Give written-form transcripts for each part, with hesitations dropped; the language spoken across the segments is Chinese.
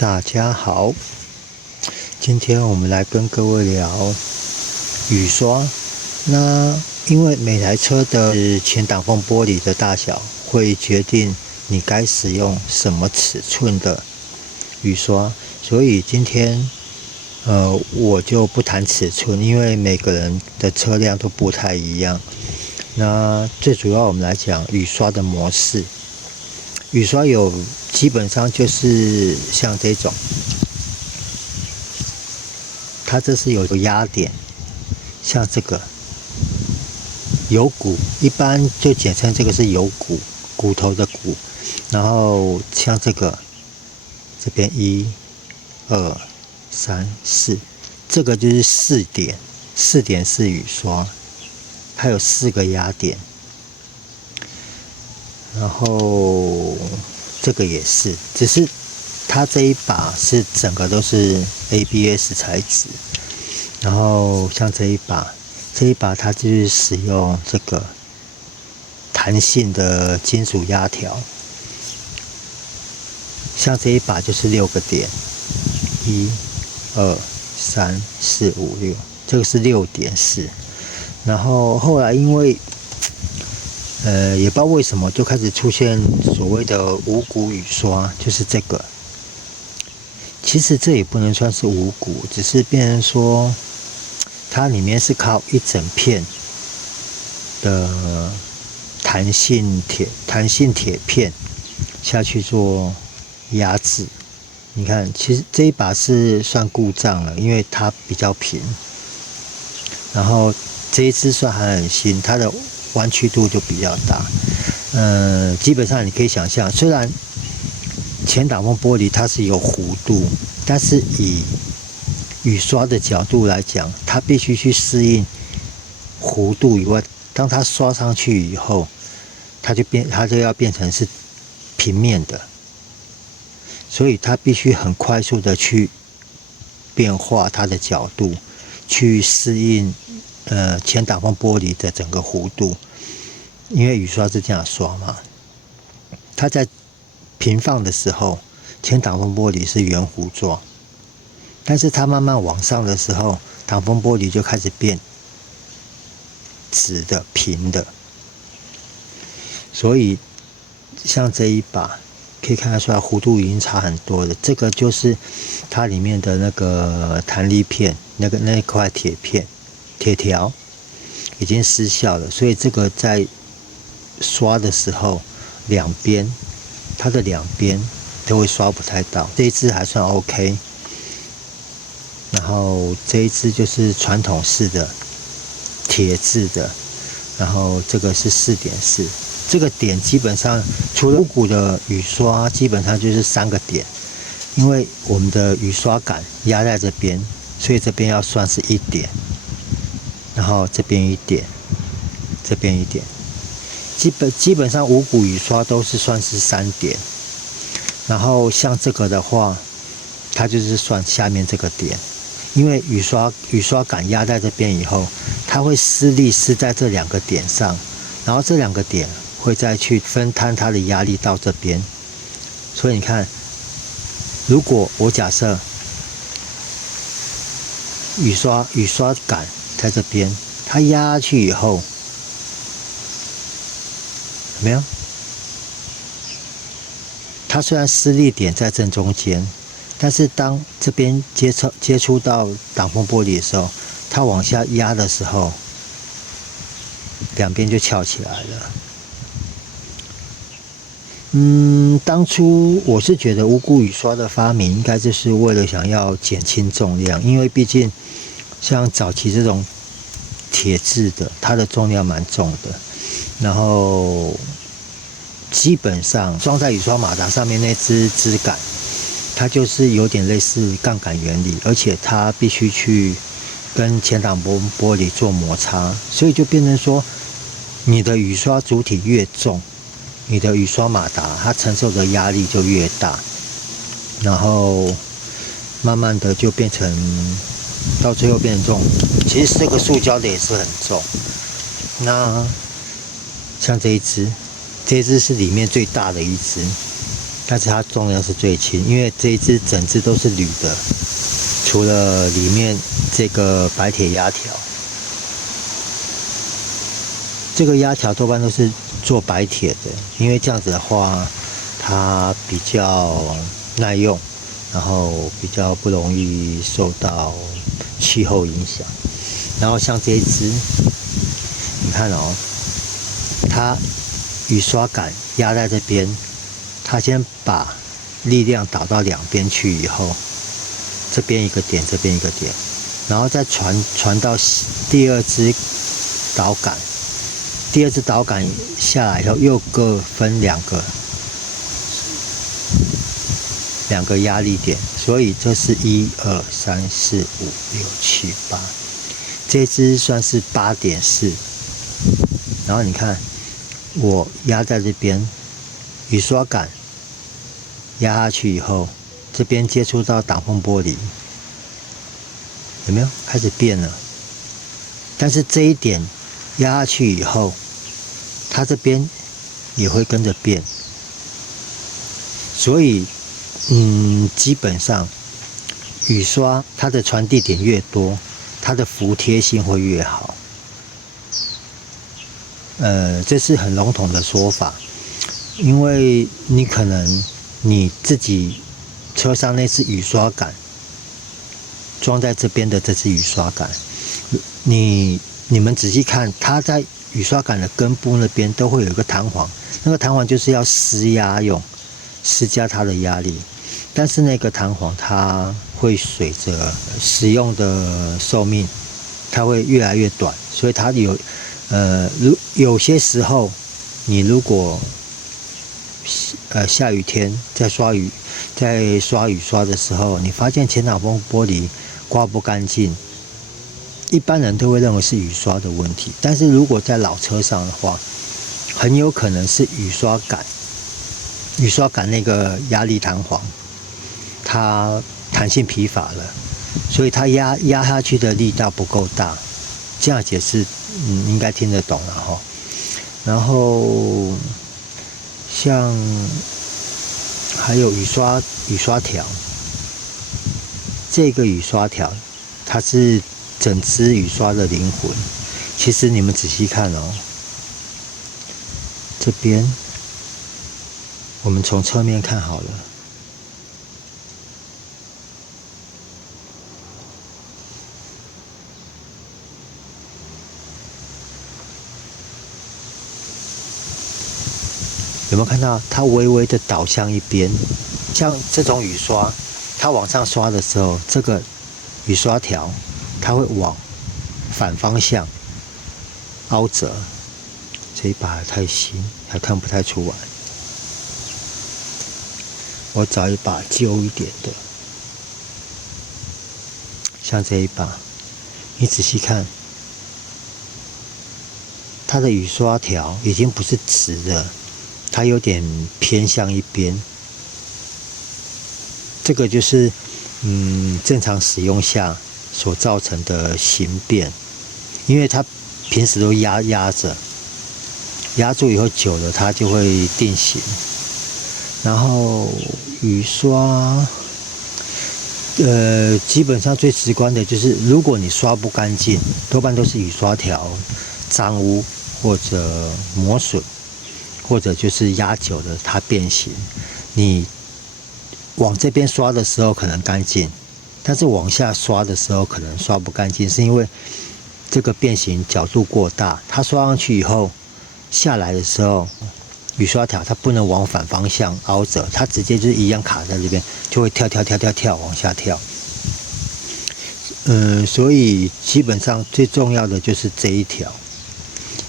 大家好，今天我们来跟各位聊雨刷。那因为每台车的前挡风玻璃的大小会决定你该使用什么尺寸的雨刷，所以今天我就不谈尺寸，因为每个人的车辆都不太一样。那最主要我们来讲雨刷的模式。雨刷基本上就是像这种，它这是有压点，像这个有骨，一般就简称这个是有骨，骨头的骨。然后像这边1、2、3、4，这个就是4点，4点是雨刷，它有4个压点。然后这个也是，只是它这一把是整个都是 ABS 材质。然后像这一把它就是使用这个弹性的金属压条。像这一把就是6个点，1、2、3、4、5、6，这个是6.4。然后后来因为也不知道为什么就开始出现所谓的无骨雨刷，就是这个。其实这也不能算是无骨，只是变成说它里面是靠一整片的弹性铁片下去做压制。你看，其实这一把是算故障了，因为它比较平。然后这一支算还很新，它的弯曲度就比较大。基本上你可以想象，虽然前挡风玻璃它是有弧度，但是以雨刷的角度来讲，它必须去适应弧度以外，当它刷上去以后，它就要变成是平面的，所以它必须很快速的去变化它的角度，去适应前挡风玻璃的整个弧度。因为雨刷是这样刷嘛，它在平放的时候，前挡风玻璃是圆弧状，但是它慢慢往上的时候，挡风玻璃就开始变直的、平的。所以像这一把可以看得出来，弧度已经差很多了。这个就是它里面的那个弹力片，那块铁条已经失效了，所以这个在刷的时候，它的两边都会刷不太到。这一支还算 OK， 然后这一支就是传统式的铁质的，然后这个是4.4。这个点基本上除了无骨的雨刷，基本上就是3个点，因为我们的雨刷杆压在这边，所以这边要算是1点，然后这边1点，这边1点。基本上无骨雨刷都是算是3点，然后像这个的话，它就是算下面这个点，因为雨刷杆压在这边以后，它会施力施在这2个点上，然后这2个点会再去分摊它的压力到这边。所以你看，如果我假设雨刷杆在这边，它压下去以后，有没有？它虽然施力点在正中间，但是当这边接触到挡风玻璃的时候，它往下压的时候，两边就翘起来了。当初我是觉得无骨雨刷的发明应该就是为了想要减轻重量，因为毕竟像早期这种铁质的，它的重量蛮重的。然后基本上装在雨刷马达上面那支支杆，它就是有点类似杠杆原理，而且它必须去跟前挡风玻璃做摩擦，所以就变成说，你的雨刷主体越重，你的雨刷马达它承受的压力就越大，然后慢慢的就变成到最后变成重。其实这个塑胶的也是很重。那像这一支是里面最大的一支，但是它重量是最轻，因为这一支整支都是铝的，除了里面这个白铁压条，这个压条多半都是做白铁的，因为这样子的话，它比较耐用，然后比较不容易受到气候影响。然后像这一支，你看哦，它雨刷杆压在这边。他先把力量导到两边去以后，这边一个点，这边一个点，然后再传到第二支导杆，第二支导杆下来以后又各分两个压力点，所以这是1、2、3、4、5、6、7、8，这支算是8.4。然后你看，我压在这边，雨刷杆压下去以后，这边接触到挡风玻璃，有没有开始变了？但是这一点压下去以后，它这边也会跟着变。所以，基本上雨刷它的传递点越多，它的服贴性会越好。这是很笼统的说法，因为你可能你自己车上那支雨刷杆装在这边的这支雨刷杆，你们仔细看，它在雨刷杆的根部那边都会有一个弹簧，那个弹簧就是要施压用，施加它的压力。但是那个弹簧它会随着使用的寿命，它会越来越短，所以它有些时候，你如果下雨天在刷雨刷的时候，你发现前挡风玻璃刮不干净，一般人都会认为是雨刷的问题。但是如果在老车上的话，很有可能是雨刷杆那个压力弹簧，它弹性疲乏了，所以它压下去的力道不够大。这样解释，应该听得懂了哈。然后像还有雨刷条，这个雨刷条它是整支雨刷的灵魂。其实你们仔细看哦，这边我们从侧面看好了。有没有看到它微微的倒向一边？像这种雨刷，它往上刷的时候，这个雨刷条它会往反方向凹折。这一把还太新，还看不太出来。我找一把旧一点的，像这一把，你仔细看，它的雨刷条已经不是直的。它有点偏向一边，这个就是正常使用下所造成的形变，因为它平时都压住以后久了它就会定型。然后雨刷，基本上最直观的就是，如果你刷不干净，多半都是雨刷条脏污或者磨损。或者就是压久了它变形，你往这边刷的时候可能干净，但是往下刷的时候可能刷不干净，是因为这个变形角度过大，它刷上去以后下来的时候，雨刷条它不能往反方向凹折，它直接就是一样卡在这边，就会跳往下跳。所以基本上最重要的就是这一条，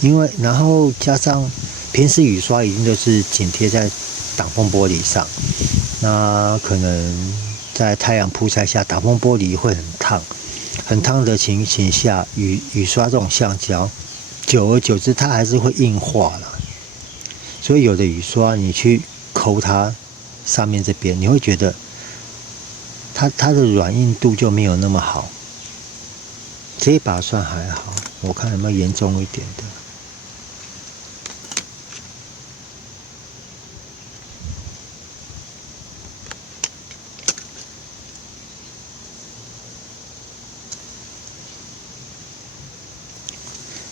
因为然后加上。平时雨刷一定都是紧贴在挡风玻璃上，那可能在太阳曝晒下，挡风玻璃会很烫的情形下，雨刷这种橡胶，久而久之它还是会硬化了。所以有的雨刷你去抠它上面这边，你会觉得它的软硬度就没有那么好。这一把算还好，我看有没有严重一点的。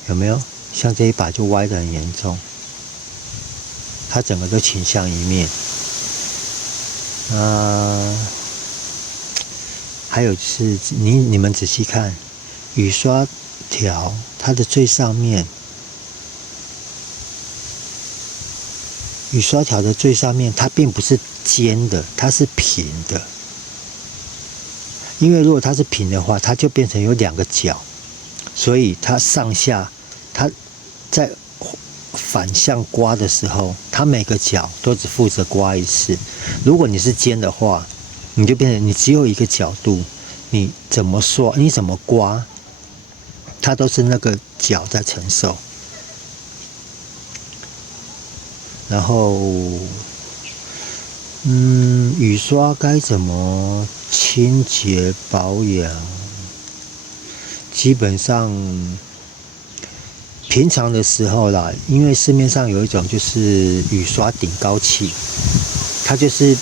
有没有？像这一把就歪得很严重，它整个都倾向一面。还有就是你们仔细看，雨刷条它的最上面，雨刷条的最上面它并不是尖的，它是平的。因为如果它是平的话，它就变成有两个角，所以它上下它在反向刮的时候，它每个角都只负责刮一次。如果你是尖的话，你就变成你只有一个角度，你怎么刷，你怎么刮，它都是那个角在承受。然后，雨刷该怎么清洁保养？基本上，平常的时候啦，因为市面上有一种就是雨刷顶高器，它就是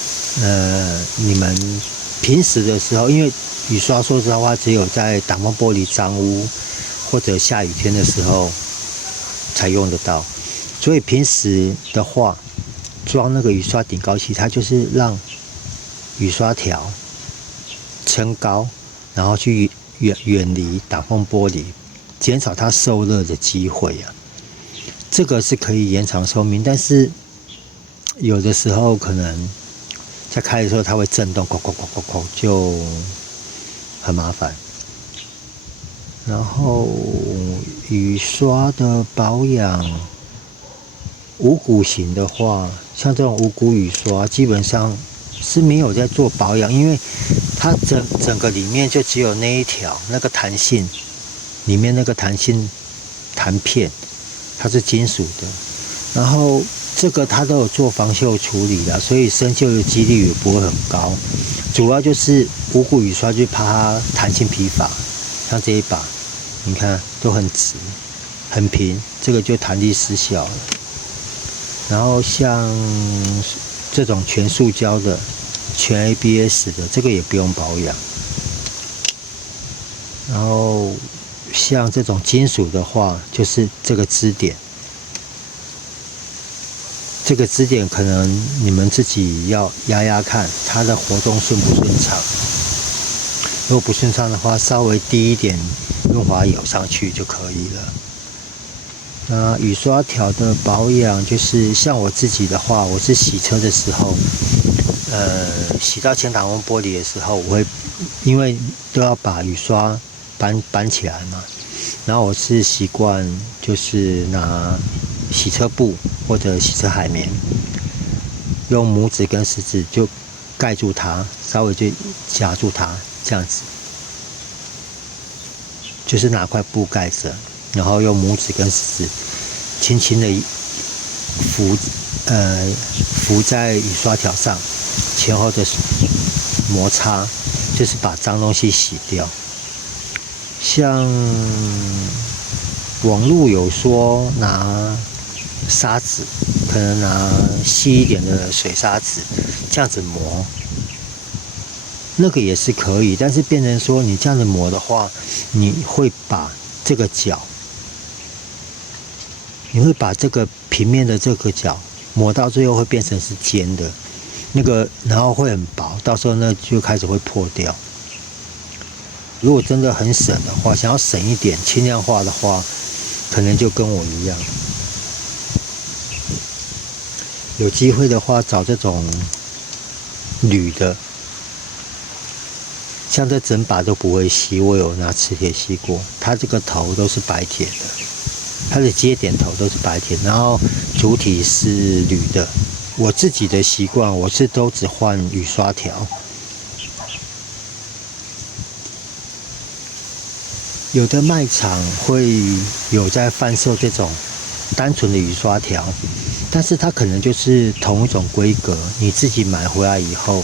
你们平时的时候，因为雨刷说实话只有在挡风玻璃脏污或者下雨天的时候才用得到，所以平时的话装那个雨刷顶高器，它就是让雨刷条撑高，然后去远离挡风玻璃，减少它受热的机会啊。这个是可以延长寿命，但是有的时候可能在开的时候它会震动，就很麻烦。然后雨刷的保养，无骨型的话，像这种无骨雨刷，基本上是没有在做保养，因为它整个里面就只有那一条那个弹性，里面那个弹性弹片，它是金属的，然后这个它都有做防锈处理的，所以生锈的几率也不会很高。主要就是无骨雨刷，就怕它弹性疲乏，像这一把，你看都很直、很平，这个就弹力失效了。然后像这种全塑胶的、全 ABS 的，这个也不用保养。然后像这种金属的话，就是这个支点，这个支点可能你们自己要压压看，它的活动顺不顺畅。如果不顺畅的话，稍微滴一点润滑油上去就可以了。那雨刷条的保养，就是像我自己的话，我是洗车的时候，洗到前挡风玻璃的时候，我会因为都要把雨刷搬起来嘛，然后我是习惯就是拿洗车布或者洗车海绵，用拇指跟食指就盖住它，稍微就夹住它，这样子，就是拿块布盖着。然后用拇指跟食指轻轻的扶在雨刷条上，前后的摩擦，就是把脏东西洗掉。像网络有说拿砂纸，可能拿细一点的水砂纸这样子磨，那个也是可以，但是变成说你这样子磨的话，你会把这个角。你会把这个平面的这个角磨到最后会变成是尖的，那个然后会很薄，到时候呢就开始会破掉。如果真的很省的话，想要省一点轻量化的话，可能就跟我一样，有机会的话找这种铝的，像这整把都不会吸，我有拿磁铁吸过，它这个头都是白铁的。它的接点头都是白铁，然后主体是铝的。我自己的习惯，我是都只换雨刷条。有的卖场会有在贩售这种单纯的雨刷条，但是它可能就是同一种规格，你自己买回来以后，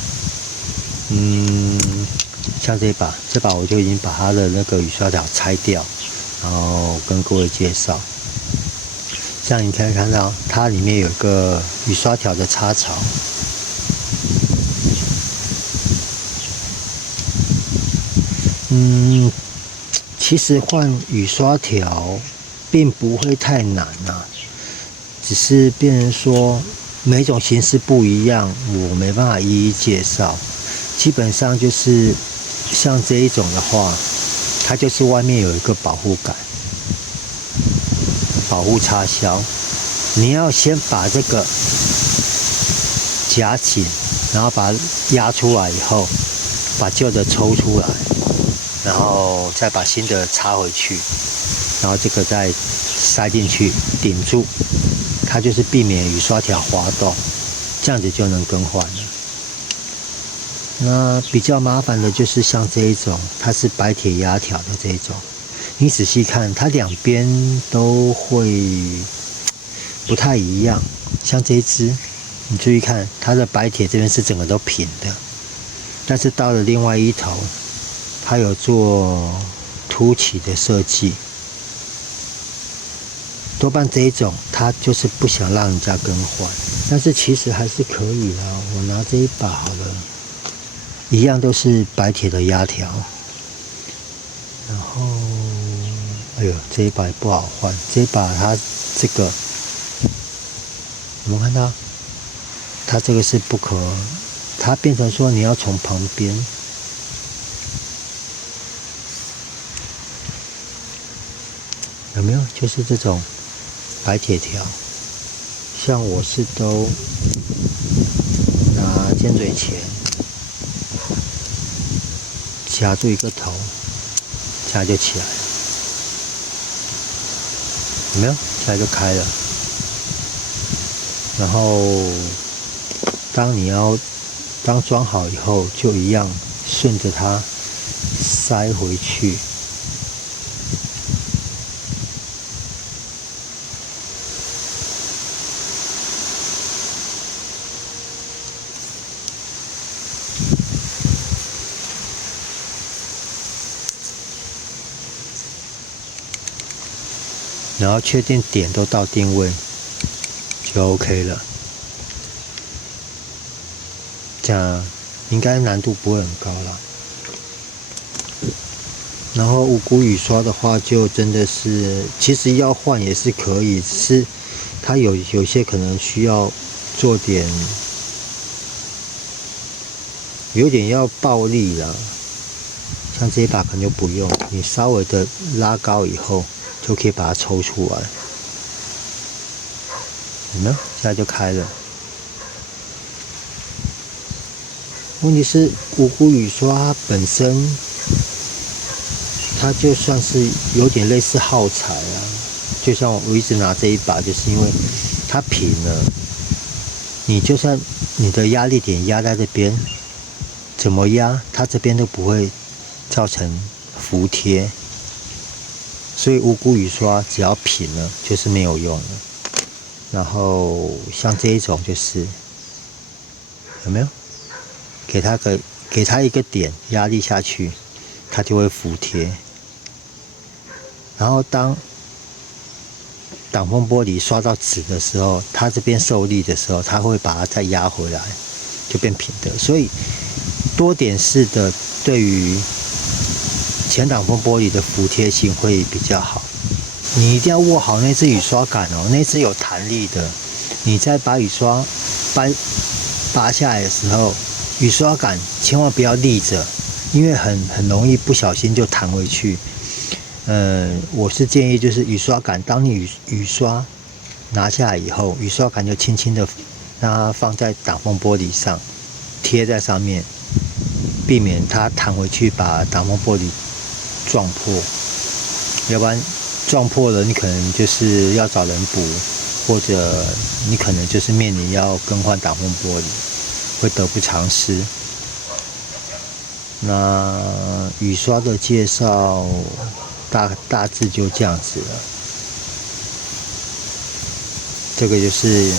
像这把我就已经把它的那个雨刷条拆掉。然后跟各位介绍，像你可以看到它里面有个雨刷条的插槽，其实换雨刷条并不会太难啊，只是变成说每种形式不一样，我没办法一一介绍。基本上就是像这一种的话，它就是外面有一个保护杆，保护插销。你要先把这个夹紧，然后把它压出来以后，把旧的抽出来，然后再把新的插回去，然后这个再塞进去顶住，它就是避免雨刷条滑动，这样子就能更换了。那比较麻烦的就是像这一种，它是白铁压条的这一种，你仔细看，它两边都会不太一样。像这一只，你注意看，它的白铁这边是整个都平的，但是到了另外一头，它有做凸起的设计。多半这一种，它就是不想让人家更换，但是其实还是可以的。我拿这一把好了，一样都是白铁的压条。然后，哎呦，这一把也不好换，这一把它这个，有没有看到？它这个是不可，它变成说你要从旁边。有没有？就是这种白铁条，像我是都拿尖嘴钳夹住一个头，夹就起来了，有没有？现在就开了。然后当装好以后，就一样顺着它塞回去。然后确定点都到定位，就 OK 了。这样应该难度不会很高啦。然后无骨雨刷的话，就真的是，其实要换也是可以，只是它有些可能需要做点，有点要暴力啦。像这一把可能就不用，你稍微的拉高以后，就可以把它抽出来。有没有？现在就开了。问题是无骨雨刷它本身，它就算是有点类似耗材啊。就像我一直拿这一把，就是因为它平了，你就算你的压力点压在这边，怎么压，它这边都不会造成服贴。所以无骨雨刷只要平了就是没有用了。然后像这一种就是有没有？给它一个点压力下去，它就会服贴。然后当挡风玻璃刷到纸的时候，它这边受力的时候，它会把它再压回来，就变平的。所以多点式的对于前挡风玻璃的服贴性会比较好。你一定要握好那只雨刷杆哦，那只有弹力的。你在把雨刷拔下来的时候，雨刷杆千万不要立着，因为很容易不小心就弹回去。我是建议就是雨刷杆，当你雨刷拿下来以后，雨刷杆就轻轻的让它放在挡风玻璃上，贴在上面，避免它弹回去把挡风玻璃撞破。要不然撞破了，你可能就是要找人补，或者你可能就是面临要更换挡风玻璃，会得不偿失。那雨刷的介绍大致就这样子了。这个就是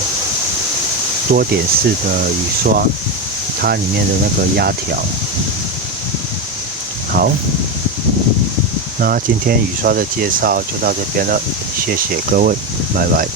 多点式的雨刷，它里面的那个压条。好，那今天雨刷的介绍就到这边了，谢谢各位，拜拜。